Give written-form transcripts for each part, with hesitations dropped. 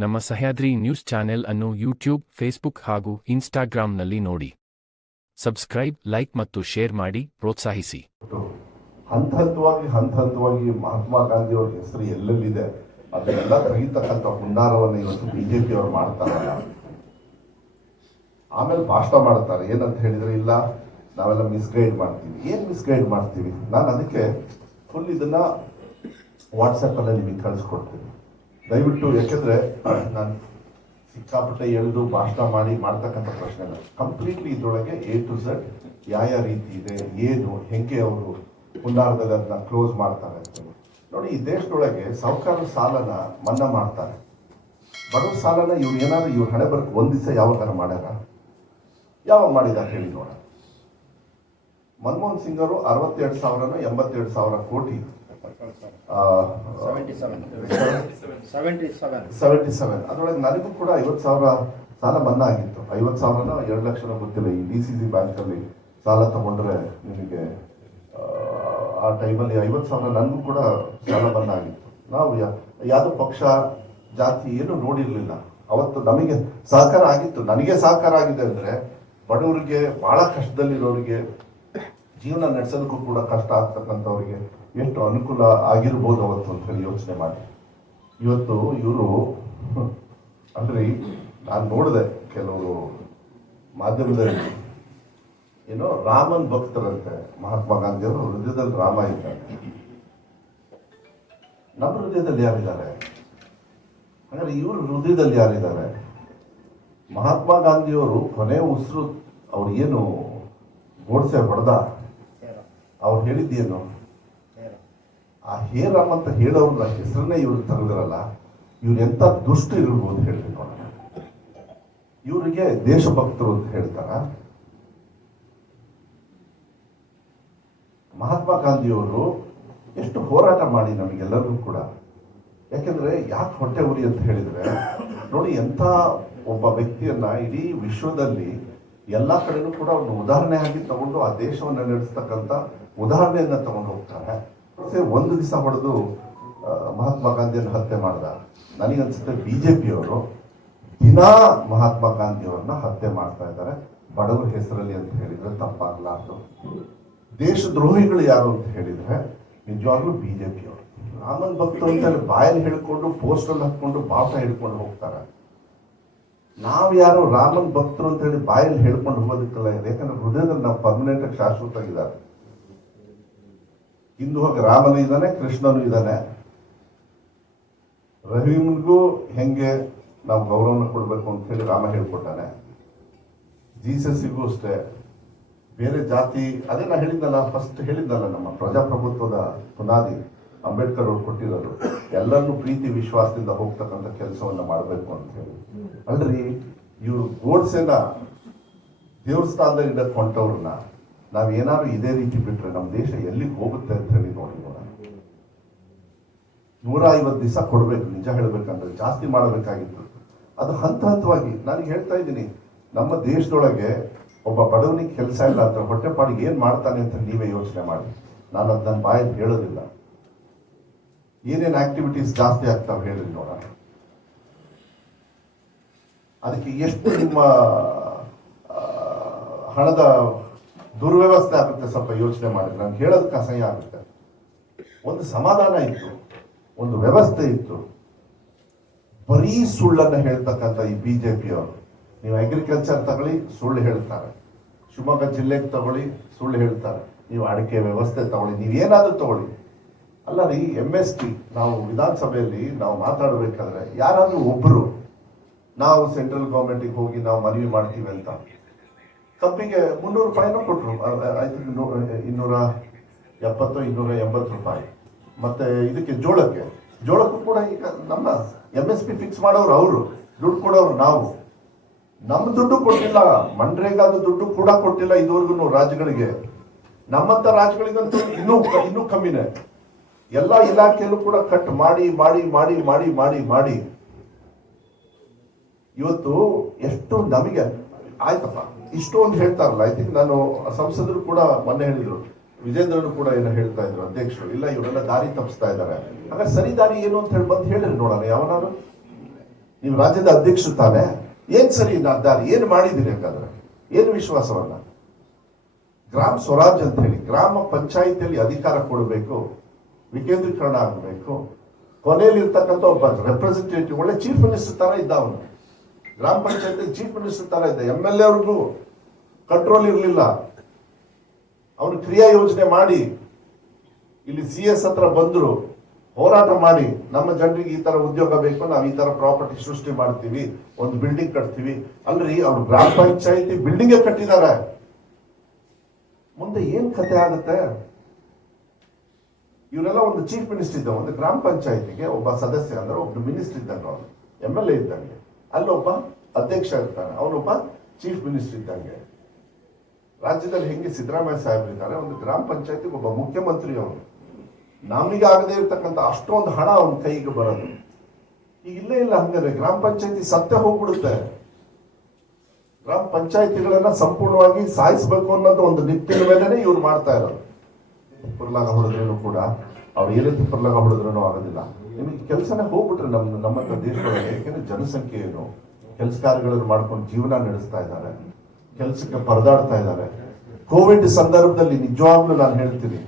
ನಮ್ಮ Sahyadri news channel ಅನ್ನು YouTube, Facebook ಹಾಗೂ ಇನ್ಸ್ಟಾಗ್ರಾಂನಲ್ಲಿ ನೋಡಿ. ಸಬ್ಸ್ಕ್ರೈಬ್, ಲೈಕ್ ಮತ್ತು ಶೇರ್ ಮಾಡಿ ಪ್ರೋತ್ಸಾಹಿಸಿ. ಹಂತ ಹಂತವಾಗಿ ಮಹಾತ್ಮ ಗಾಂಧಿ ಅವರ ಹೆಸರು ಎಲ್ಲೆಲ್ಲಿದೆ ಅದನ್ನೆಲ್ಲ ತೆಗಿತಕ್ಕಂಥ ಹುನ್ನಾರವನ್ನು ಇವತ್ತು ಬಿಜೆಪಿ ಅವರು ಮಾಡ್ತಾರಲ್ಲ. ಆಮೇಲೆ ಭಾಷಣ ಮಾಡ್ತಾರೆ. ಏನಂತ ಹೇಳಿದ್ರೆ, ಇಲ್ಲ ನಾವೆಲ್ಲ ಮಿಸ್ಗೈಡ್ ಮಾಡ್ತೀವಿ. ಏನು ಮಿಸ್ಗೈಡ್ ಮಾಡ್ತೀವಿ? ನಾನು ಅದಕ್ಕೆ ಫುಲ್ ಇದನ್ನ ವಾಟ್ಸಪ್ ಅಲ್ಲ ನಿಮಗೆ ಕಳಿಸ್ಕೊಡ್ತೀನಿ ದಯವಿಟ್ಟು. ಯಾಕೆಂದ್ರೆ ನಾನು ಸಿಕ್ಕಾಪಟ್ಟೆ ಎಳೆದು ಭಾಷಣ ಮಾಡ್ತಕ್ಕಂಥ ಪ್ರಶ್ನೆ ಕಂಪ್ಲೀಟ್ಲಿ ಇದರೊಳಗೆ A to Z ಯಾವ ರೀತಿ ಇದೆ, ಏನು ಹೆಂಗೆ ಅವರು ಹುನ್ನಾರದಲ್ಲಿ ಅದನ್ನ ಕ್ಲೋಸ್ ಮಾಡ್ತಾರೆ ಅಂತ ನೋಡಿ. ಈ ದೇಶದೊಳಗೆ ಸಾಹುಕಾರ ಸಾಲನ ಮನ್ನಾ ಮಾಡ್ತಾರೆ. ಬಡವ ಸಾಲನ ಇವ್ರು ಹಣೆ ಬರಕ್ಕೆ ಒಂದ್ ದಿವಸ ಯಾವಾಗ ಮಾಡ್ಯಾರ? ಯಾವಾಗ ಮಾಡಿದ ಹೇಳಿ ನೋಡ. ಮನಮೋಹನ್ ಸಿಂಗ್ ಅವರು 62,000 82,000 ಕೋಟಿ 77 ಅದರೊಳಗೆ ನನಗೂ ಕೂಡ 50,000 ಸಾಲ ಮನ್ನಾ ಆಗಿತ್ತು. 50,000 2 ಲಕ್ಷ ಗೊತ್ತಿಲ್ಲ. ಈ DCC ಬ್ಯಾಂಕ್ ಅಲ್ಲಿ ಸಾಲ ತಗೊಂಡ್ರೆ ನಿಮಗೆ ಆ ಟೈಮಲ್ಲಿ 50,000 ನನಗೂ ಕೂಡ ಸಾಲ ಮನ್ನಾ ಆಗಿತ್ತು. ನಾವು ಯಾವುದೋ ಪಕ್ಷ ಜಾತಿ ಏನು ನೋಡಿರ್ಲಿಲ್ಲ. ಅವತ್ತು ನಮಗೆ ಸಹಕಾರ ಆಗಿತ್ತು. ನನಗೆ ಸಹಕಾರ ಆಗಿದೆ ಅಂದ್ರೆ ಬಡವರಿಗೆ, ಬಹಳ ಕಷ್ಟದಲ್ಲಿರೋರಿಗೆ, ಜೀವನ ನಡೆಸೋದಕ್ಕೂ ಕೂಡ ಕಷ್ಟ ಆಗ್ತಕ್ಕಂಥವ್ರಿಗೆ ಎಷ್ಟು ಅನುಕೂಲ ಆಗಿರ್ಬೋದು ಅವತ್ತು ಅಂತ ಹೇಳಿ ಯೋಚನೆ ಮಾಡಿ. ಇವತ್ತು ಇವರು ಅಂದ್ರೆ ನಾನು ನೋಡಿದೆ ಕೆಲವರು ಮಾಧ್ಯಮದಲ್ಲಿ ಏನೋ ರಾಮನ್ ಭಕ್ತರಂತೆ. ಮಹಾತ್ಮ ಗಾಂಧಿ ಅವರು ಹೃದಯದಲ್ಲಿ ರಾಮ ಇದ್ದಾರೆ. ನಮ್ಮ ಹೃದಯದಲ್ಲಿ ಯಾರಿದ್ದಾರೆ? ಹಾಗಾದ್ರೆ ಇವರು ಹೃದಯದಲ್ಲಿ ಯಾರಿದ್ದಾರೆ? ಮಹಾತ್ಮ ಗಾಂಧಿಯವರು ಕೊನೆ ಉಸಿರು ಅವ್ರು ಏನು ಗೋಡ್ಸೆ ಹೊಡೆದ, ಅವ್ರು ಹೇಳಿದ್ದೇನು? ಆ ಹೇ ರಾಮ್ ಅಂತ ಹೇಳೋರ್ನ ಹೆಸರನ್ನೇ ಇವ್ರು ತೆಗೆದ್ರಲ್ಲ. ಇವ್ರು ಎಂತ ದುಷ್ಟ ಇರ್ಬೋದು ಹೇಳಿ ನೋಡೋಣ. ಇವರಿಗೆ ದೇಶಭಕ್ತರು ಅಂತ ಹೇಳ್ತಾರ? ಮಹಾತ್ಮ ಗಾಂಧಿಯವರು ಎಷ್ಟು ಹೋರಾಟ ಮಾಡಿ ನಮಗೆಲ್ಲರಿಗೂ ಕೂಡ. ಯಾಕೆಂದ್ರೆ ಯಾಕೆ ಹೊಟ್ಟೆ ಉರಿ ಅಂತ ಹೇಳಿದ್ರೆ ನೋಡಿ, ಎಂಥ ಒಬ್ಬ ವ್ಯಕ್ತಿಯನ್ನ ಇಡೀ ವಿಶ್ವದಲ್ಲಿ ಎಲ್ಲಾ ಕಡೆನೂ ಕೂಡ ಒಂದು ಉದಾಹರಣೆಯಾಗಿ ತಗೊಂಡು ಆ ದೇಶವನ್ನ ನಡೆಸ್ತಕ್ಕಂಥ ಉದಾಹರಣೆಯನ್ನ ತಗೊಂಡು ಹೋಗ್ತಾರೆ. ಒಂದು ದಿವಸ ಹೊಡೆದು ಮಹಾತ್ಮ ಗಾಂಧಿಯನ್ನು ಹತ್ಯೆ ಮಾಡ್ದ. ನನಗನ್ಸುತ್ತೆ ಬಿಜೆಪಿಯವರು ದಿನಾ ಮಹಾತ್ಮ ಗಾಂಧಿಯವರನ್ನ ಹತ್ಯೆ ಮಾಡ್ತಾ ಇದ್ದಾರೆ ಬಡವರ ಹೆಸರಲ್ಲಿ ಅಂತ ಹೇಳಿದ್ರೆ ತಪ್ಪಾಗ್ಲಾರ್ದು. ದೇಶದ್ರೋಹಿಗಳು ಯಾರು ಅಂತ ಹೇಳಿದ್ರೆ ನಿಜವಾಗ್ಲೂ ಬಿಜೆಪಿಯವರು. ರಾಮನ್ ಭಕ್ತರು ಅಂತ ಹೇಳಿ ಬಾಯಲ್ಲಿ ಹೇಳ್ಕೊಂಡು, ಪೋಸ್ಟಲ್ಲಿ ಹಾಕೊಂಡು, ಬಾವುಟ ಹಿಡ್ಕೊಂಡು ಹೋಗ್ತಾರೆ. ನಾವು ಯಾರು ರಾಮನ್ ಭಕ್ತರು ಅಂತ ಹೇಳಿ ಬಾಯಲ್ಲಿ ಹೇಳ್ಕೊಂಡು ಹೋಗೋದಕ್ಕೆಲ್ಲ ಇದೆ. ಯಾಕಂದ್ರೆ ಹೃದಯದಲ್ಲಿ ನಾವು ಪರ್ಮನೆಂಟ್ ಆಗಿ ಶಾಶ್ವತವಾಗಿದ್ದಾರೆ. ಇಂದು ಹೋಗಿ ರಾಮನು ಇದ್ದಾನೆ, ಕೃಷ್ಣನು ಇದ್ದಾನೆ. ರಹೀಮ್ಗೂ ಹೆಂಗೆ ನಾವು ಗೌರವನ ಕೊಡ್ಬೇಕು ಅಂತ ಹೇಳಿ ರಾಮ ಹೇಳ್ಕೊಟ್ಟಾನೆ. ಜೀಸಸ್ಸಿಗೂ ಅಷ್ಟೇ. ಬೇರೆ ಜಾತಿ, ಅದೇ ನಾ ಹೇಳಿದ್ನಲ್ಲ, ಫಸ್ಟ್ ಹೇಳಿದ್ನಲ್ಲ, ನಮ್ಮ ಪ್ರಜಾಪ್ರಭುತ್ವದ ಪುನಾದಿ ಅಂಬೇಡ್ಕರ್ ಅವ್ರು ಕೊಟ್ಟಿರೋದು. ಎಲ್ಲರನ್ನೂ ಪ್ರೀತಿ ವಿಶ್ವಾಸದಿಂದ ಹೋಗ್ತಕ್ಕಂಥ ಕೆಲಸವನ್ನ ಮಾಡಬೇಕು ಅಂತ ಹೇಳಿ. ಅಲ್ರಿ, ಇವರು ಗೋಡ್ಸೆನ ದೇವ್ರ ಸ್ಥಾನದಲ್ಲಿ ಇಡಕ್ ಹೊಂಟವ್ರನ್ನ ನಾವೇನಾದ್ರು ಇದೇ ರೀತಿ ಬಿಟ್ರೆ ನಮ್ಮ ದೇಶ ಎಲ್ಲಿಗೆ ಹೋಗುತ್ತೆ ಅಂತ ಹೇಳಿ ನೋಡಿ. 150 ದಿವಸ ಕೊಡ್ಬೇಕು. ನಿಜ ಹೇಳ್ಬೇಕಂದ್ರೆ ಜಾಸ್ತಿ ಮಾಡಬೇಕಾಗಿತ್ತು. ಅದು ಹಂತವಾಗಿ ನನಗೆ ಹೇಳ್ತಾ ಇದ್ದೀನಿ. ನಮ್ಮ ದೇಶದೊಳಗೆ ಒಬ್ಬ ಬಡವನಿಗೆ ಕೆಲಸ ಇಲ್ಲ ಅಂತ ಹೊಟ್ಟೆಪಾಡಿಗೆ ಏನ್ ಮಾಡ್ತಾನೆ ಅಂತ ನೀವೇ ಯೋಚನೆ ಮಾಡಿ. ನಾನು ಅದು ನನ್ನ ಬಾಯಲ್ಲಿ ಹೇಳೋದಿಲ್ಲ. ಏನೇನು ಆಕ್ಟಿವಿಟೀಸ್ ಜಾಸ್ತಿ ಆಗ್ತಾವೆ ಹೇಳಿ ನೋಡೋಣ. ಅದಕ್ಕೆ ಎಷ್ಟು ನಿಮ್ಮ ಹಣದ ದುರ್ವ್ಯವಸ್ಥೆ ಆಗುತ್ತೆ ಸ್ವಲ್ಪ ಯೋಚನೆ ಮಾಡಿದ್ರೆ. ನಾನು ಹೇಳೋದಕ್ಕೆ ಅಸಹ್ಯ ಆಗುತ್ತೆ. ಒಂದು ಸಮಾಧಾನ ಇತ್ತು, ಒಂದು ವ್ಯವಸ್ಥೆ ಇತ್ತು. ಬರೀ ಸುಳ್ಳನ್ನು ಹೇಳ್ತಕ್ಕಂಥ ಈ ಬಿಜೆಪಿಯವರು. ನೀವು ಅಗ್ರಿಕಲ್ಚರ್ ತಗೊಳ್ಳಿ, ಸುಳ್ಳು ಹೇಳ್ತಾರೆ. ಶಿವಮೊಗ್ಗ ಜಿಲ್ಲೆಗೆ ತಗೊಳ್ಳಿ, ಸುಳ್ಳು ಹೇಳ್ತಾರೆ. ನೀವು ಅಡಿಕೆ ವ್ಯವಸ್ಥೆ ತಗೊಳ್ಳಿ, ನೀವೇನಾದ್ರೂ ತಗೊಳ್ಳಿ. ಅಲ್ಲ ರೀ, MSP ನಾವು ವಿಧಾನಸಭೆಯಲ್ಲಿ ನಾವು ಮಾತಾಡಬೇಕಾದ್ರೆ ಯಾರಾದ್ರೂ ಒಬ್ರು ನಾವು ಸೆಂಟ್ರಲ್ ಗೌರ್ಮೆಂಟಿಗೆ ಹೋಗಿ ನಾವು ಮನವಿ ಮಾಡ್ತೀವಿ ಅಂತ ಕಬ್ಬಿಗೆ 300 ರೂಪಾಯಿನೂ ಕೊಟ್ಟರು. ಐ ಥಿಂಕ್ 270 280 ರೂಪಾಯಿ. ಮತ್ತೆ ಇದಕ್ಕೆ ಜೋಳಕ್ಕೂ ಕೂಡ ಈಗ ನಮ್ಮ MSP ಫಿಕ್ಸ್ ಮಾಡೋರು ಅವರು, ದುಡ್ಡು ಕೊಡೋರು ನಾವು. ನಮ್ಮ ದುಡ್ಡು ಕೊಟ್ಟಿಲ್ಲ, ಮನ್ರೇಗಾದ ದುಡ್ಡು ಕೂಡ ಕೊಟ್ಟಿಲ್ಲ ಇದುವರೆಗೂ ರಾಜ್ಯಗಳಿಗೆ. ನಮ್ಮಂತ ರಾಜ್ಯಗಳಿಗಂತೂ ಇನ್ನೂ ಕಮ್ಮಿನೇ. ಎಲ್ಲ ಇಲಾಖೆಯಲ್ಲೂ ಕೂಡ ಕಟ್ ಮಾಡಿ ಮಾಡಿ ಮಾಡಿ ಮಾಡಿ ಮಾಡಿ ಮಾಡಿ ಇವತ್ತು ಎಷ್ಟು ನಮಗೆ ಆಯ್ತಪ್ಪ ಇಷ್ಟೊಂದು ಹೇಳ್ತಾರಲ್ಲ. ಐ ಥಿಂಕ್ ನಾನು ಸಂಸದರು ಕೂಡ ಮೊನ್ನೆ ಹೇಳಿದ್ರು, ವಿಜೇಂದ್ರನು ಕೂಡ ಏನೋ ಹೇಳ್ತಾ ಇದ್ರು ಅಧ್ಯಕ್ಷರು, ಇಲ್ಲ ಇವರೆಲ್ಲ ದಾರಿ ತಪ್ಪಿಸ್ತಾ ಇದ್ದಾರೆ. ಹಾಗಾದ್ರೆ ಸರಿ ದಾರಿ ಏನು ಅಂತ ಹೇಳಿ ಬಂದು ಹೇಳ್ರಿ ನೋಡೋಣ. ಯಾವನಾರು ನೀವು ರಾಜ್ಯದ ಅಧ್ಯಕ್ಷರು ತಾನೆ, ಏನ್ ಸರಿ ದಾರಿ ಏನು ಮಾಡಿದ್ದೀರಿ ಹಾಗಾದ್ರೆ? ಏನು ವಿಶ್ವಾಸವನ್ನ? ಗ್ರಾಮ ಸ್ವರಾಜ್ ಅಂತ ಹೇಳಿ ಗ್ರಾಮ ಪಂಚಾಯಿತಿಯಲ್ಲಿ ಅಧಿಕಾರ ಕೊಡಬೇಕು, ವಿಕೇಂದ್ರೀಕರಣ ಆಗಬೇಕು. ಕೊನೆಯಲ್ಲಿ ಇರ್ತಕ್ಕಂಥ ಒಬ್ಬ ರೆಪ್ರೆಸೆಂಟೇಟಿವ್ ಒಳ್ಳೆ ಚೀಫ್ ಮಿನಿಸ್ಟರ್ ತರ ಇದ್ದ ಅವನು. ಗ್ರಾಮ ಪಂಚಾಯತಿ ಚೀಫ್ ಮಿನಿಸ್ಟರ್ ತರ ಇದ್ದ. MLA ಅವ್ರಿಗೂ ಕಂಟ್ರೋಲ್ ಇರಲಿಲ್ಲ. ಅವನು ಕ್ರಿಯಾ ಯೋಜನೆ ಮಾಡಿ ಇಲ್ಲಿ CS ಹತ್ರ ಬಂದ್ರು, ಹೋರಾಟ ಮಾಡಿ ನಮ್ಮ ಜನರಿಗೆ ಈ ತರ ಉದ್ಯೋಗ ಬೇಕು, ನಾವು ಈ ತರ ಪ್ರಾಪರ್ಟಿ ಸೃಷ್ಟಿ ಮಾಡ್ತೀವಿ, ಒಂದು ಬಿಲ್ಡಿಂಗ್ ಕಟ್ತೀವಿ. ಅಲ್ರಿ ಅವ್ರು ಗ್ರಾಮ ಪಂಚಾಯತಿ ಬಿಲ್ಡಿಂಗ್ ಕಟ್ಟಿದ್ದಾರೆ. ಮುಂದೆ ಏನ್ ಕತೆ ಆಗುತ್ತೆ? ಇವರೆಲ್ಲ ಒಂದು ಚೀಫ್ ಮಿನಿಸ್ಟರ್ ಇದ್ದ, ಒಂದು ಗ್ರಾಮ ಪಂಚಾಯತಿಗೆ ಒಬ್ಬ ಸದಸ್ಯ ಅಂದ್ರೆ ಒಬ್ಬ ಮಿನಿಸ್ಟರ್ ಇದ್ದಂಗೆ, ಅವನು MLA ಇದ್ದಂಗೆ, ಅಲ್ಲೊಬ್ಬ ಅಧ್ಯಕ್ಷ ಇರ್ತಾನೆ, ಅವನೊಬ್ಬ ಚೀಫ್ ಮಿನಿಸ್ಟರ್ ಇದ್ದಂಗೆ. ರಾಜ್ಯದಲ್ಲಿ ಹೆಂಗೆ ಸಿದ್ದರಾಮಯ್ಯ ಸಾಹೇಬ್ರು ಇದ್ದಾರೆ, ಒಂದು ಗ್ರಾಮ ಪಂಚಾಯತಿಗೆ ಒಬ್ಬ ಮುಖ್ಯಮಂತ್ರಿ ಅವನು. ನಮಗೆ ಆಗದೆ ಇರ್ತಕ್ಕಂಥ ಅಷ್ಟೊಂದು ಹಣ ಅವನ ಕೈಗೆ ಬರೋದು ಈಗ ಇಲ್ಲೇ ಇಲ್ಲ. ಹಂಗಾರೆ ಗ್ರಾಮ ಪಂಚಾಯತಿ ಸತ್ಯ ಹೋಗ್ಬಿಡುತ್ತೆ. ಗ್ರಾಮ ಪಂಚಾಯತಿಗಳನ್ನ ಸಂಪೂರ್ಣವಾಗಿ ಸಾಯಿಸಬೇಕು ಅನ್ನೋದು ಒಂದು ನಿಟ್ಟಿನ ಮೇಲೆನೆ ಇವ್ರು ಮಾಡ್ತಾ ಇರೋದು. ತಿಪ್ಪರ್ಲಾಗ ಹೊಡೆದ್ರೂ ಕೂಡ ಅವ್ರು ಏನೇ ತಿಪ್ಪರ್ಲಾಗ ಹೊಡೆದ್ರೂ ಆಗೋದಿಲ್ಲ. ನಿಮಗೆ ಕೆಲಸನೇ ಹೋಗ್ಬಿಟ್ರೆ ನಮ್ಮಂತ ದೇಶದೊಳಗೆ, ಯಾಕೆಂದ್ರೆ ಜನಸಂಖ್ಯೆ ಏನು, ಕೆಲಸ ಕಾರ್ಯಗಳನ್ನು ಮಾಡ್ಕೊಂಡು ಜೀವನ ನಡೆಸ್ತಾ ಇದ್ದಾರೆ, ಕೆಲಸಕ್ಕೆ ಪರದಾಡ್ತಾ ಇದ್ದಾರೆ. ಕೋವಿಡ್ ಸಂದರ್ಭದಲ್ಲಿ ನಿಜವಾಗ್ಲೂ ನಾನು ಹೇಳ್ತೀನಿ,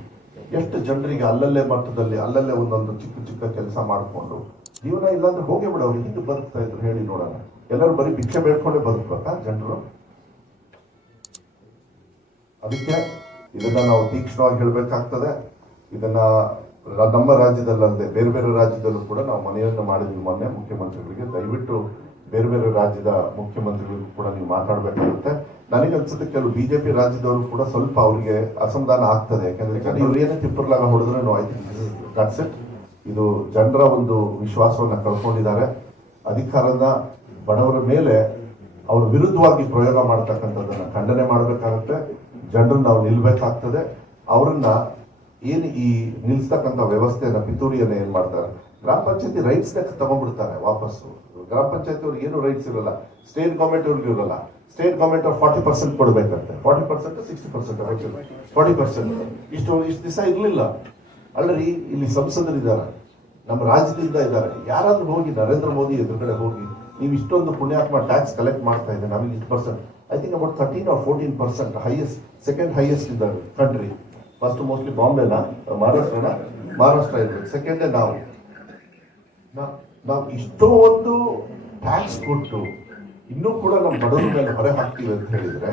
ಎಷ್ಟು ಜನರಿಗೆ ಅಲ್ಲಲ್ಲೇ ಮಟ್ಟದಲ್ಲಿ ಅಲ್ಲಲ್ಲೇ ಒಂದೊಂದು ಚಿಕ್ಕ ಚಿಕ್ಕ ಕೆಲಸ ಮಾಡಿಕೊಂಡು ಜೀವನ ಇಲ್ಲಾಂದ್ರೆ ಹೋಗೇ ಬಿಡ. ಅವ್ರು ಹಿಂಗೆ ಬದುಕ್ತಾ ಇದ್ರು ಹೇಳಿ ನೋಡೋಣ. ಎಲ್ಲರೂ ಬರೀ ಭಿಕ್ಷೆ ಬೇಡ್ಕೊಂಡೇ ಬದುಕ್ಬೇಕಾ ಜನರು? ಅದಕ್ಕೆ ಇದನ್ನ ನಾವು ತೀಕ್ಷ್ಣವಾಗಿ ಹೇಳ್ಬೇಕಾಗ್ತದೆ. ಇದನ್ನ ನಮ್ಮ ರಾಜ್ಯದಲ್ಲದೆ ಬೇರೆ ಬೇರೆ ರಾಜ್ಯದಲ್ಲೂ ಕೂಡ ನಾವು ಮನೆಯನ್ನು ಮಾಡಿದ್ವಿ ಮೊನ್ನೆ ಮುಖ್ಯಮಂತ್ರಿಗಳಿಗೆ. ದಯವಿಟ್ಟು ಬೇರೆ ಬೇರೆ ರಾಜ್ಯದ ಮುಖ್ಯಮಂತ್ರಿಗಳಿಗೂ ಕೂಡ ನೀವು ಮಾತಾಡ್ಬೇಕಾಗುತ್ತೆ. ನನಗನ್ಸುತ್ತೆ ಕೆಲವು BJP ರಾಜ್ಯದವರು ಕೂಡ ಸ್ವಲ್ಪ ಅವ್ರಿಗೆ ಅಸಮಾಧಾನ ಆಗ್ತದೆ. ಯಾಕಂದ್ರೆ ಇವ್ರು ಏನೇ ತಿಪ್ಪರ್ಲಾಗ ಹೊಡೆದ್ರೆ ಇದು ಜನರ ಒಂದು ವಿಶ್ವಾಸವನ್ನ ಕಳ್ಕೊಂಡಿದ್ದಾರೆ. ಅಧಿಕಾರದ ಬಡವರ ಮೇಲೆ ಅವ್ರ ವಿರುದ್ಧವಾಗಿ ಪ್ರಯೋಗ ಮಾಡ್ತಕ್ಕಂಥದ್ದನ್ನ ಖಂಡನೆ ಮಾಡಬೇಕಾಗುತ್ತೆ. ಜನರು ನಾವು ನಿಲ್ಬೇಕಾಗ್ತದೆ. ಅವ್ರನ್ನ ಏನು ಈ ನಿಲ್ಸ್ತಕ್ಕಂಥ ವ್ಯವಸ್ಥೆಯನ್ನ ಪಿತೂರಿಯನ್ನ ಏನ್ ಮಾಡ್ತಾರೆ, ಗ್ರಾಮ ಪಂಚಾಯತಿ ರೈಟ್ಸ್ ತಗೊಂಡ್ಬಿಡ್ತಾರೆ ವಾಪಸ್ಸು. ಗ್ರಾಮ ಪಂಚಾಯತಿ ಅವ್ರಿಗೆ ಏನು ರೈಟ್ಸ್ ಇರಲ್ಲ, ಸ್ಟೇಟ್ ಗೌರ್ಮೆಂಟ್ ಅವ್ರಿಗೆ ಇರಲ್ಲ. ಸ್ಟೇಟ್ ಗೌರ್ಮೆಂಟ್ ಅವ್ರು 40% ಕೊಡ್ಬೇಕಂತೆ, 40% 60% 40%. ಇಷ್ಟು ದಿವಸ ಇರ್ಲಿಲ್ಲ. ಅಲ್ಲರಿ ಇಲ್ಲಿ ಸಂಸದರಿದ್ದಾರೆ, ನಮ್ಮ ರಾಜ್ಯದಿಂದ ಇದ್ದಾರೆ. ಯಾರಾದ್ರೂ ಹೋಗಿ ನರೇಂದ್ರ ಮೋದಿ ಎದುರುಗಡೆ ಹೋಗಿ, ನೀವು ಇಷ್ಟೊಂದು ಪುಣ್ಯಾತ್ಮ ಟ್ಯಾಕ್ಸ್ ಕಲೆಕ್ಟ್ ಮಾಡ್ತಾ ಇದ್ದಾರೆ, ನಮಗೆ ಇಷ್ಟು percent, I think about 13 or 14%, highest, second highest in the country. First mostly ಬಾಂಬೆನಾ, ಮಹಾರಾಷ್ಟ್ರ ಇರ್ಬೇಕು, ಸೆಕೆಂಡೇ ನಾವು ಇಷ್ಟೊಂದು ಟ್ಯಾಕ್ಸ್ ಕೊಟ್ಟು ಇನ್ನೂ ಕೂಡ ನಮ್ಮ ಬಡವರ ಮೇಲೆ ಹೊರೆ ಹಾಕ್ತೀವಿ ಅಂತ ಹೇಳಿದ್ರೆ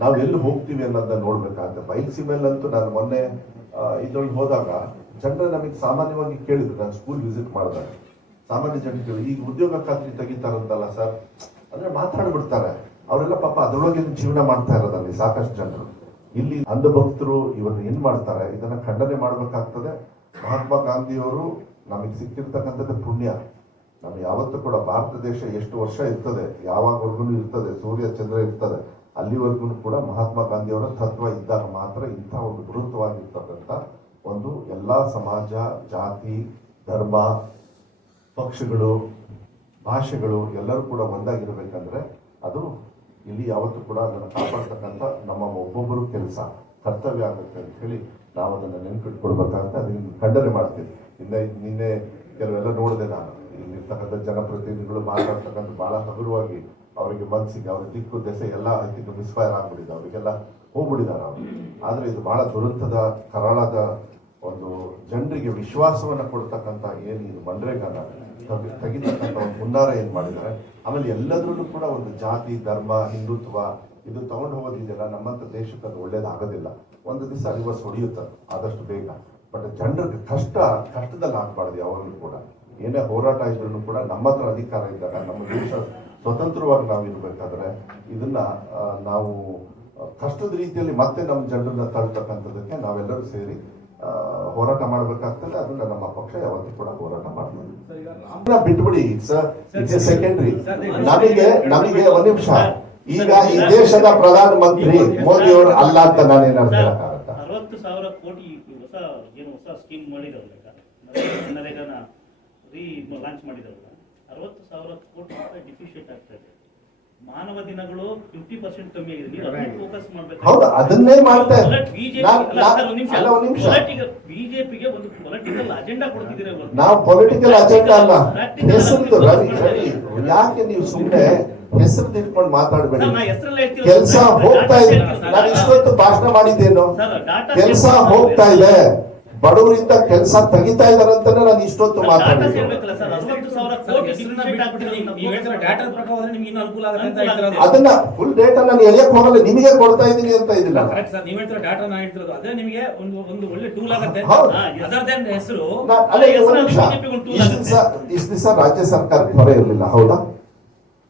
ನಾವು ಎಲ್ಲಿ ಹೋಗ್ತೀವಿ ಅನ್ನೋದನ್ನ ನೋಡ್ಬೇಕಾಗುತ್ತೆ. ಬೈಲ್ಸೀಮೆಲ್ಲಂತೂ ನಾನು ಮೊನ್ನೆ ಇದ್ರೊಳಗೆ ಹೋದಾಗ ಜನರು ನಮಗೆ ಸಾಮಾನ್ಯವಾಗಿ ಕೇಳಿದ್ರು, ನಾನು ಸ್ಕೂಲ್ ವಿಸಿಟ್ ಮಾಡಿದಾಗ ಸಾಮಾನ್ಯ ಜನರು ಈಗ ಉದ್ಯೋಗ ಖಾತ್ರಿ ತೆಗಿತಾರಂತಲ್ಲ ಸರ್ ಅಂದ್ರೆ ಮಾತಾಡ್ಬಿಡ್ತಾರೆ. ಅವರೆಲ್ಲ ಪಾಪ ಅದರೊಳಗೆ ಜೀವನ ಮಾಡ್ತಾ ಇರೋದಲ್ಲಿ ಸಾಕಷ್ಟು ಜನರು. ಇಲ್ಲಿ ಅಂಧಭಕ್ತರು ಇವರು ಏನ್ ಮಾಡ್ತಾರೆ, ಇದನ್ನ ಖಂಡನೆ ಮಾಡ್ಬೇಕಾಗ್ತದೆ. ಮಹಾತ್ಮ ಗಾಂಧಿಯವರು ನಮಗೆ ಸಿಕ್ಕಿರ್ತಕ್ಕಂಥದ್ದು ಪುಣ್ಯ. ನಮ್ಗೆ ಯಾವತ್ತೂ ಕೂಡ ಭಾರತ ದೇಶ ಎಷ್ಟು ವರ್ಷ ಇರ್ತದೆ, ಯಾವಾಗವರೆಗೂ ಇರ್ತದೆ, ಸೂರ್ಯ ಚಂದ್ರ ಇರ್ತದೆ, ಅಲ್ಲಿವರೆಗೂ ಕೂಡ ಮಹಾತ್ಮ ಗಾಂಧಿಯವರ ತತ್ವ ಇದ್ದಾಗ ಮಾತ್ರ ಇಂಥ ಒಂದು ಬೃಹತ್ವಾಗಿರ್ತಕ್ಕಂಥ ಒಂದು ಎಲ್ಲಾ ಸಮಾಜ, ಜಾತಿ, ಧರ್ಮ, ಪಕ್ಷಗಳು, ಭಾಷೆಗಳು ಎಲ್ಲರೂ ಕೂಡ ಒಂದಾಗಿರ್ಬೇಕಂದ್ರೆ ಅದು ಇಲ್ಲಿ ಯಾವತ್ತೂ ಕೂಡ ಅದನ್ನು ಕಾಪಾಡ್ತಕ್ಕಂಥ ನಮ್ಮ ಒಬ್ಬೊಬ್ಬರು ಕೆಲಸ, ಕರ್ತವ್ಯ ಆಗುತ್ತೆ ಅಂತ ಹೇಳಿ ನಾವು ಅದನ್ನು ನೆನಪಿಟ್ಕೊಡ್ಬೇಕಂತ ಅದನ್ನು ಖಂಡನೆ ಮಾಡ್ತೀವಿ. ನಿನ್ನೆ ಕೆಲವೆಲ್ಲ ನೋಡಿದೆ ನಾನು, ಇಲ್ಲಿರ್ತಕ್ಕಂಥ ಜನಪ್ರತಿನಿಧಿಗಳು ಮಾತಾಡ್ತಕ್ಕಂಥ ಬಹಳ ಹಗುರವಾಗಿ ಅವರಿಗೆ ಮನಸ್ಸಿಗೆ ಅವ್ರ ದಿಕ್ಕು ದೆಸೆ ಎಲ್ಲ ಇದಕ್ಕೆ ಮಿಸ್ಫೈರ್ ಆಗ್ಬಿಟ್ಟಿದೆ, ಅವರಿಗೆಲ್ಲ ಹೋಗ್ಬಿಟ್ಟಿದ್ದಾರೆ ಅವರು. ಆದ್ರೆ ಇದು ಬಹಳ ದುರಂತದ ಕರಾಳದ ಒಂದು ಜನರಿಗೆ ವಿಶ್ವಾಸವನ್ನ ಕೊಡ್ತಕ್ಕಂಥ ಏನು ಇದು ಮನ್ರೇಗಾನ ತೆಗಿತಕ್ಕಂಥ ಒಂದು ಹುನ್ನಾರ ಏನ್ ಮಾಡಿದ್ದಾರೆ. ಆಮೇಲೆ ಎಲ್ಲದರಲ್ಲೂ ಕೂಡ ಒಂದು ಜಾತಿ, ಧರ್ಮ, ಹಿಂದುತ್ವ ಇದು ತಗೊಂಡು ಹೋಗೋದಿದೆಯಲ್ಲ, ನಮ್ಮಂತ ದೇಶಕ್ಕೆ ಅದು ಒಳ್ಳೇದಾಗೋದಿಲ್ಲ. ಒಂದು ದಿವಸ ರಿವರ್ಸ್ ಹೊಡೆಯುತ್ತೆ ಆದಷ್ಟು ಬೇಗ. ಬಟ್ ಜನರಿಗೆ ಕಷ್ಟದಲ್ಲಿ ಆಗ್ಬಾರ್ದು. ಯಾವಾಗಲೂ ಕೂಡ ಏನೇ ಹೋರಾಟ ಇದ್ರೂ ಕೂಡ ನಮ್ಮ ಹತ್ರ ಅಧಿಕಾರ ಇದ್ದಾಗ, ನಮ್ಮ ದೇಶ ಸ್ವತಂತ್ರವಾಗಿ ನಾವು ಇರ್ಬೇಕಾದ್ರೆ ಇದನ್ನ ನಾವು ಕಷ್ಟದ ರೀತಿಯಲ್ಲಿ ಮತ್ತೆ ನಮ್ಮ ಜನರನ್ನ ತಳ್ತಕ್ಕಂಥದಕ್ಕೆ ನಾವೆಲ್ಲರೂ ಸೇರಿ ಹೋರಾಟ ಮಾಡ್ಬೇಕಾಗ್ತದೆ. ಅದನ್ನ ನಮ್ಮ ಪಕ್ಷ ಯಾವತ್ತೂ ಕೂಡ ಹೋರಾಟ ಮಾಡ್ತದೆ. ಬಿಟ್ಬಿಡಿ, ಇಟ್ಸ್ ಸೆಕೆಂಡ್ರಿ. ನಮಗೆ ಒಂದ್ ನಿಮಿಷ, ಈಗ ಈ ದೇಶದ ಪ್ರಧಾನ ಮಂತ್ರಿ ಮೋದಿ ಅವರು ಅಲ್ಲ ಅಂತ ನಾನೇನಾದ್ರು ಹೇಳಕ್ಕಾಗತ್ತ? 60,000 ಕೋಟಿ ಹೊಸ ಸ್ಕೀಮ್ ಮಾಡಿದವ್ರಲ್ಲ, ನರೇಗಾನ ಲಾಂಚ್ ಮಾಡಿದವ್ರಲ್ಲ, 60,000 ಕೋಟಿ ರೂಪಾಯಿ ಡಿಫಿಷಿಯೇಟ್ ಆಗ್ತಾ ಇದೆ. ಮಾನವ ದಿನಗಳು 50% ಕಮ್ಮಿ ಆಗಿದೆ. ನೀವು ಅದನ್ನೇ ಫೋಕಸ್ ಮಾಡಬೇಕು. ಹೌದು, ಅದನ್ನೇ ಮಾಡ್ತಾ ಇದ್ದಾರೆ. ಬಿಜೆಪಿಗೆ ಒಂದು ಪೊಲಿಟಿಕಲ್ ಅಜೆಂಡಾ ಕೊಡ್ತಿದ್ದೀರಾ. ನಾವು ಪೊಲಿಟಿಕಲ್ ಅಜೆಂಡಾ ಅಲ್ಲ, ಹೆಸರು ಯಾಕೆ ನೀವು ಸುಮ್ಮನೆ ಹೆಸರು ತಿಳ್ಕೊಂಡು ಮಾತಾಡಬೇಡಿ. ಸರ್, ನಾ ಹೆಸರಲ್ಲೇ ಹೇಳ್ತೀನಿ. ಕೆಲಸ ಹೋಗ್ತಾ ಇದೆ. ನಾನು ಇಷ್ಟೊತ್ತು ಭಾಷಣ ಮಾಡಿದ್ದೇನು? ಸರ್, ಡಾಟಾ ಕೆಲಸ ಹೋಗ್ತಾ ಇದೆ, ಬಡವರಿಂದ ಕೆಲಸ ತೆಗಿತಾ ಇದಾರೆ ಅಂತಾನೆ ನಾನು ಇಷ್ಟೊತ್ತು ಡಾಟಾ ಮಾತಾಡಿದ್ದು. ಸೇರ್ಬೇಕಲ್ಲ ಸರ್, 60,000 ಕೋಟಿ ಡಿಫಿಸಿಟ್ ಆಗ್ಬಿಟ್ಟಿದೆ ನಮ್ಮ ಅದನ್ನ ಫುಲ್ ಡೇಟಾ ನಾನು ಎಳೆಯಕ್ ಹೋಗಲ್ಲ, ನಿಮಗೆ ಕೊಡ್ತಾ ಇದೀನಿ ಅಂತ ಇದಿಲ್ಲ. ಹೌದು. ಅಲ್ಲೇ ಒಂದು ನಿಮಿಷ, ಇಷ್ಟು ದಿವಸ ರಾಜ್ಯ ಸರ್ಕಾರಕ್ಕೆ ಹೊರೆ ಇರಲಿಲ್ಲ, ಹೌದಾ?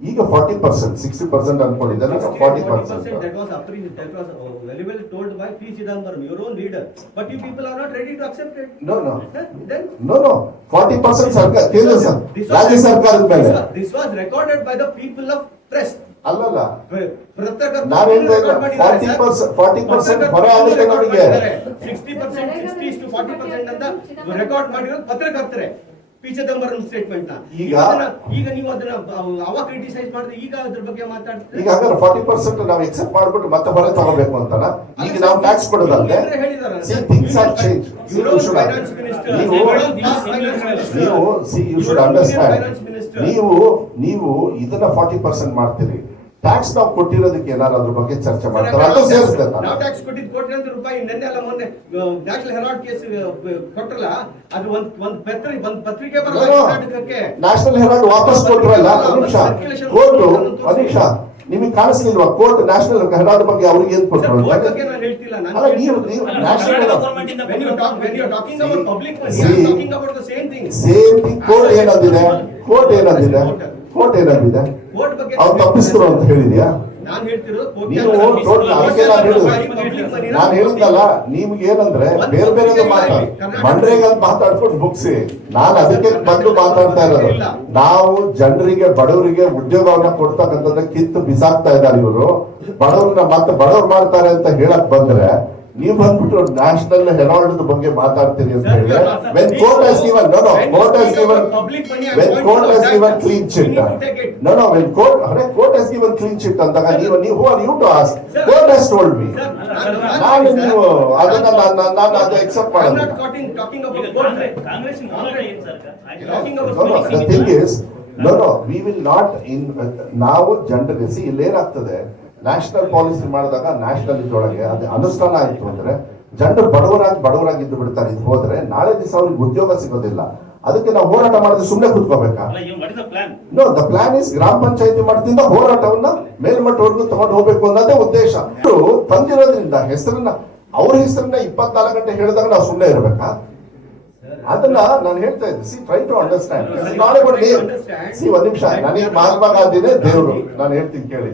ಈಗ 40%, 60% ಅನ್ಕೊಂಡಿದ್ದೆ ನಾನು. 40% that was very well told by P. Chidambaram, your own leader. But you people are not ready to accept it. No. Then 40% ಸರ್ಕಾರ ಕೇಂದ್ರ ರಾಜ್ಯ ಸರ್ಕಾರದ ಮೇಲೆ. This was recorded by the people of press. ಅಲ್ಲಲ್ಲ, ಪತ್ರಕರ್ತರು ನಾನು ಹೇಳ್ತಾ ಇಲ್ಲ, 40% ಹೊರೆ ಆಗುತ್ತೆ ನಮಗೆ. 60%, 60-40% ಅಂತ ರೆಕಾರ್ಡ್ ಮಾಡಿರೋದು ಪತ್ರಕರ್ತರೆ. ಪಿ. ಚಿದಂಬರಂ ಸ್ಟೇಟ್ಮೆಂಟ್ ನ ಈಗ ನೀವು ಅದನ್ನ ಅವಾಗ ಕ್ರಿಟಿಸೈಸ್ ಮಾಡಿದ್ರೆ ಈಗ ಅದ್ರ ಬಗ್ಗೆ ಮಾತಾಡ್ತೀರಿ. ಈಗ ಹಾಗಾದ್ರೆ 40% ನಾವು ಎಕ್ಸೆಪ್ಟ್ ಮಾಡ್ಬಿಟ್ಟು ಮತ್ತೆ ಹೊರೆ ತಗೋಬೇಕು ಅಂತನಾ? ಈಗ ನಾವು ಟ್ಯಾಕ್ಸ್ ಕೊಡೋದಲ್ದೆ. Things are change. You should understand. ನೀವು ಇದನ್ನ 40% ಮಾಡ್ತೀರಿ, ಟ್ಯಾಕ್ಸ್ ನಾವು ಕೊಟ್ಟಿರೋದಕ್ಕೆ ಏನಾದ್ರು ಅದ್ರ ಬಗ್ಗೆ ಚರ್ಚೆ ಮಾಡ್ತಾರೆ, ಅದು ಸೇರಿಸ್ಬೇಕು. ನಾವು ಟ್ಯಾಕ್ಸ್ ಕೊಟ್ಟಿದ್ದು ಕೋಟ್ಯಾಂತರ ರೂಪಾಯಿ. ನಿನ್ನೆ ಅಲ್ಲ ಮೊನ್ನೆ ನ್ಯಾಷನಲ್ ಹೆರಾಲ್ಡ್ ಕೇಸ್ ಕೊಟ್ರಲ್ಲ, ಅದು ಒಂದ್ ಪತ್ರಿಕೆ ಬರಲ್ಲ ಕರ್ನಾಟಕಕ್ಕೆ. ನ್ಯಾಷನಲ್ ಹೆರಾಲ್ಡ್ ವಾಪಸ್ ಕೊಟ್ರಲ್ಲ. ಒಂದ್ ನಿಮಿಷ, ನಿಮಗೆ ಕಾಣಿಸ್ಲಿಲ್ವಾ ಕೋರ್ಟ್ ನ್ಯಾಷನಲ್ ಹೆರಾಲ್ಡ್ ಬಗ್ಗೆ ಅವ್ರಿಗೆ ಏನ್ ಕೊಟ್ಟರು ಅಂತ? ನಾನು ಹೇಳ್ತಿಲ್ಲ. ಅಲ್ಲ, ನೀವು ಸೇಮ್ ಥಿಂಗ್. ಕೋರ್ಟ್ ಏನಂದಿದೆ ಅವ್ರು ತಪ್ಪಿಸ್ತಾರೆ ಅಂತ ಹೇಳಿದ್ಯಾ? ನೀವು ನಾನು ಹೇಳಿದ್ನಲ್ಲ, ನಿಮ್ಗೆ ಏನಂದ್ರೆ ಬೇರೆ ಬೇರೆ ಮಂಡ್ರೆಗೆ ಅಂತ ಮಾತಾಡ್ಕೊಂಡು ಮುಗಿಸಿ, ನಾನು ಅದಕ್ಕೆ ಬಂದು ಮಾತಾಡ್ತಾ ಇರೋದು. ನಾವು ಜನರಿಗೆ, ಬಡವರಿಗೆ ಉದ್ಯೋಗವನ್ನ ಕೊಡ್ತಕ್ಕಂಥದ್ದು ಕಿತ್ತು ಬಿಸಾಕ್ತಾ ಇದ್ದಾರೆ ಇವರು. ಬಡವ್ರನ್ನ ಮತ್ತೆ ಬಡವ್ರು ಮಾಡ್ತಾರೆ ಅಂತ ಹೇಳಕ್ ಬಂದ್ರೆ ನೀವು ಬಂದ್ಬಿಟ್ಟು ನ್ಯಾಷನಲ್ ಹೆರಾಲ್ಡ್ ಬಗ್ಗೆ ಮಾತಾಡ್ತೀರಿ ಅಂತ ಹೇಳಿದ್ರೆ, when court has given clean sheet, when court has given clean sheet ಅಂದಾಗ ನೀವು who are you to ask? Court has told me. ನಾನು ನೀವು ಅದನ್ನ ನಾನು ಅದು ಎಕ್ಸೆಪ್ಟ್ ಮಾಡೋದಿಲ್ಲ. The thing is, we will not ನಾವು ಜನರಿಗೆ ಇಲ್ಲಿ ಏನಾಗ್ತದೆ, ನ್ಯಾಷನಲ್ ಪಾಲಿಸಿ ಮಾಡಿದಾಗ ನ್ಯಾಷನಲ್ ಇದರೊಳಗೆ ಅದು ಅನುಷ್ಠಾನ ಆಯ್ತು ಅಂದ್ರೆ ಜನರು ಬಡವರಾಗಿ ಇದ್ದು ಬಿಡ್ತಾರೆ. ಇದು ಹೋದ್ರೆ ನಾಳೆ ದಿವಸ ಅವ್ರಿಗೆ ಉದ್ಯೋಗ ಸಿಗೋದಿಲ್ಲ. ಅದಕ್ಕೆ ನಾವು ಹೋರಾಟ ಮಾಡಿದ್ರೆ ಸುಮ್ಮನೆ ಕೂತ್ಕೋಬೇಕಾ? ನೋ, ದ ಪ್ಲಾನ್ ಇಸ್ ಗ್ರಾಮ ಪಂಚಾಯತಿ ಮಟ್ಟದಿಂದ ಹೋರಾಟವನ್ನ ಮೇಲ್ಮಟ್ಟವರೆಗೂ ತಗೊಂಡು ಹೋಗ್ಬೇಕು ಅನ್ನೋದೇ ಉದ್ದೇಶ. ತಂದಿರೋದ್ರಿಂದ ಅವ್ರ ಹೆಸರನ್ನ 24 ಗಂಟೆ ಹೇಳಿದಾಗ ನಾವು ಸುಮ್ಮನೆ ಇರ್ಬೇಕಾ? ಅದನ್ನ ನಾನು ಹೇಳ್ತಾ ಇದ್ದೆ. Try to understand. ಒಂದ್ ನಿಮಿಷ, ನನಗೆ ಮಹಾತ್ಮ ಗಾಂಧಿನೇ ದೇವರು. ನಾನು ಹೇಳ್ತೀನಿ ಕೇಳಿ.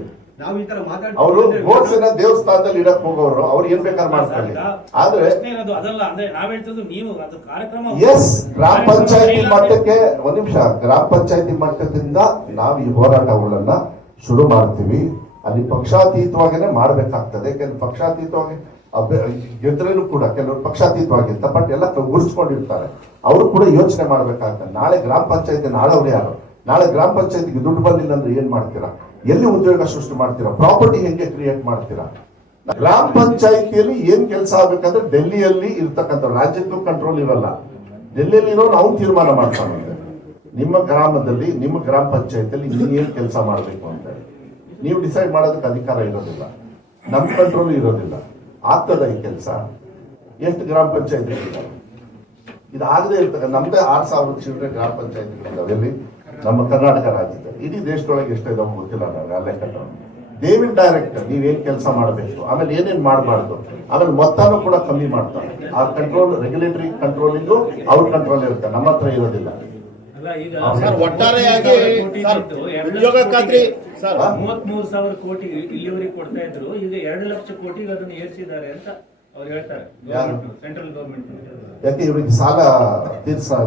ಅವರು ಗೋಡ್ಸೆನ ದೇವಸ್ಥಾನದಲ್ಲಿ ಇಡಕ್ ಹೋಗೋರು, ಅವ್ರು ಏನ್ ಬೇಕಾದ್ರೆ ಮಾಡ್ಕೊಳ್ಳಿ. ಆದ್ರೆ ಎಸ್, ಗ್ರಾಮ ಪಂಚಾಯತಿ ಮಟ್ಟಕ್ಕೆ ಒಂದ್ ನಿಮಿಷ, ಗ್ರಾಮ ಪಂಚಾಯತಿ ಮಟ್ಟದಿಂದ ನಾವು ಈ ಹೋರಾಟಗಳನ್ನ ಶುರು ಮಾಡ್ತೀವಿ. ಅಲ್ಲಿ ಪಕ್ಷಾತೀತವಾಗೇನೆ ಮಾಡ್ಬೇಕಾಗ್ತದೆ. ಕೆಲವು ಪಕ್ಷಾತೀತವಾಗಿ ಗೆದ್ರೇನು ಕೂಡ ಕೆಲವರು ಪಕ್ಷಾತೀತವಾಗಿರ್ತ, ಬಟ್ ಎಲ್ಲ ಗುರುಸ್ಕೊಂಡಿರ್ತಾರೆ. ಅವರು ಕೂಡ ಯೋಚನೆ ಮಾಡ್ಬೇಕಾಗ್ತದೆ. ನಾಳೆ ಗ್ರಾಮ ಪಂಚಾಯತಿ ನಾಳವ್ರು ಯಾರು? ನಾಳೆ ಗ್ರಾಮ ಪಂಚಾಯತಿಗೆ ದುಡ್ಡು ಬಂದಿಲ್ಲ ಅಂದ್ರೆ ಏನ್ ಮಾಡ್ತೀರಾ? ಎಲ್ಲಿ ಉದ್ಯೋಗ ಸೃಷ್ಟಿ ಮಾಡ್ತೀರಾ? ಪ್ರಾಪರ್ಟಿ ಹೆಂಗೆ ಕ್ರಿಯೇಟ್ ಮಾಡ್ತೀರಾ? ಗ್ರಾಮ ಪಂಚಾಯತಿಯಲ್ಲಿ ಏನ್ ಕೆಲಸ ಆಗ್ಬೇಕಂದ್ರೆ ಡೆಲ್ಲಿಯಲ್ಲಿ ಇರ್ತಕ್ಕಂಥ ರಾಜ್ಯಕ್ಕೂ ಕಂಟ್ರೋಲ್ ಇರಲ್ಲ. ಡೆಲ್ಲಿಯಲ್ಲಿ ಇರೋರು ಅವ್ನು ತೀರ್ಮಾನ ಮಾಡ್ತಾನೆ. ನಿಮ್ಮ ಗ್ರಾಮದಲ್ಲಿ, ನಿಮ್ಮ ಗ್ರಾಮ ಪಂಚಾಯತಿಯಲ್ಲಿ ನೀನ್ ಏನ್ ಕೆಲಸ ಮಾಡ್ಬೇಕು ಅಂತ ನೀವು ಡಿಸೈಡ್ ಮಾಡೋದಕ್ಕೆ ಅಧಿಕಾರ ಇರೋದಿಲ್ಲ, ನಮ್ ಕಂಟ್ರೋಲ್ ಇರೋದಿಲ್ಲ. ಆಗ್ತದ ಈ ಕೆಲಸ? ಎಷ್ಟು ಗ್ರಾಮ ಪಂಚಾಯತಿ ಇದು ಆಗದೆ ಇರ್ತಕ್ಕ? ನಮ್ದೇ 6,000 ಚಿಲ್ಲರೆ ಗ್ರಾಮ ಪಂಚಾಯತಿಗಳಿದ್ದಾವೆ ಎಲ್ಲಿ? ನಮ್ಮ ಕರ್ನಾಟಕ ರಾಜ್ಯದಲ್ಲಿ. ಇಡೀ ದೇಶದೊಳಗೆ ಎಷ್ಟಿದಾವೆ ಗೊತ್ತಿಲ್ಲ ನನಗೆ ಆ ಲೆಕ್ಕ. ದೇ ವಿಲ್ ಡೈರೆಕ್ಟ್ ನೀವೇನ್ ಕೆಲಸ ಮಾಡಬೇಕು, ಆಮೇಲೆ ಏನೇನ್ ಮಾಡಬಾರ್ದು, ಆಮೇಲೆ ಮೊತ್ತನೂ ಕೂಡ ಕಮ್ಮಿ ಮಾಡ್ತಾರೆ. ಆ ಕಂಟ್ರೋಲ್, ರೆಗ್ಯುಲೇಟರಿ ಕಂಟ್ರೋಲಿಂಗು ಅವ್ರ ಕಂಟ್ರೋಲ್ ಇರುತ್ತೆ, ನಮ್ಮ ಹತ್ರ ಇರೋದಿಲ್ಲ. ಒಟ್ಟಾರೆಯಾಗಿ ಉದ್ಯೋಗ ಖಾತ್ರಿ 33,000 ಕೋಟಿ ಇಲ್ಲಿವರೆಗೆ ಕೊಡ್ತಾ ಇದ್ರು, ಈಗ 2 ಲಕ್ಷ ಕೋಟಿಗೆ ಅದನ್ನು ಏರಿಸಿದ್ದಾರೆ ಅಂತ ಅವ್ರು ಹೇಳ್ತಾರೆ. ಸೆಂಟ್ರಲ್ ಗವರ್ಮೆಂಟ್ ಯಾಕೆ ಇವ್ರಿಗೆ ಸಾಲ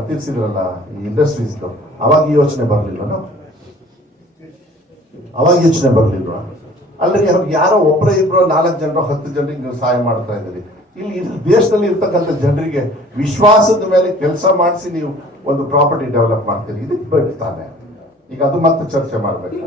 ತೀರ್ಸಿದ್ರಲ್ಲ ಈ ಇಂಡಸ್ಟ್ರೀಸ್, ಅವಾಗ ಯೋಚನೆ ಬರ್ಲಿಲ್ವ? ಅಲ್ಲಿಗೆ ಯಾರೋ ಒಬ್ಬರ ಇಬ್ಬರು 4 ಜನರು 10 ಜನರಿಗೆ ನೀವು ಸಹಾಯ ಮಾಡ್ತಾ ಇದ್ದೀರಿ. ಇಲ್ಲಿ ದೇಶದಲ್ಲಿ ಇರ್ತಕ್ಕಂಥ ಜನರಿಗೆ ವಿಶ್ವಾಸದ ಮೇಲೆ ಕೆಲಸ ಮಾಡಿಸಿ ನೀವು ಒಂದು ಪ್ರಾಪರ್ಟಿ ಡೆವಲಪ್ ಮಾಡ್ತೀರಿ. ಇದಕ್ಕೆ ಬೇಕು ತಾನೆ. ಈಗ ಅದು ಮತ್ತೆ ಚರ್ಚೆ ಮಾಡ್ಬೇಕು.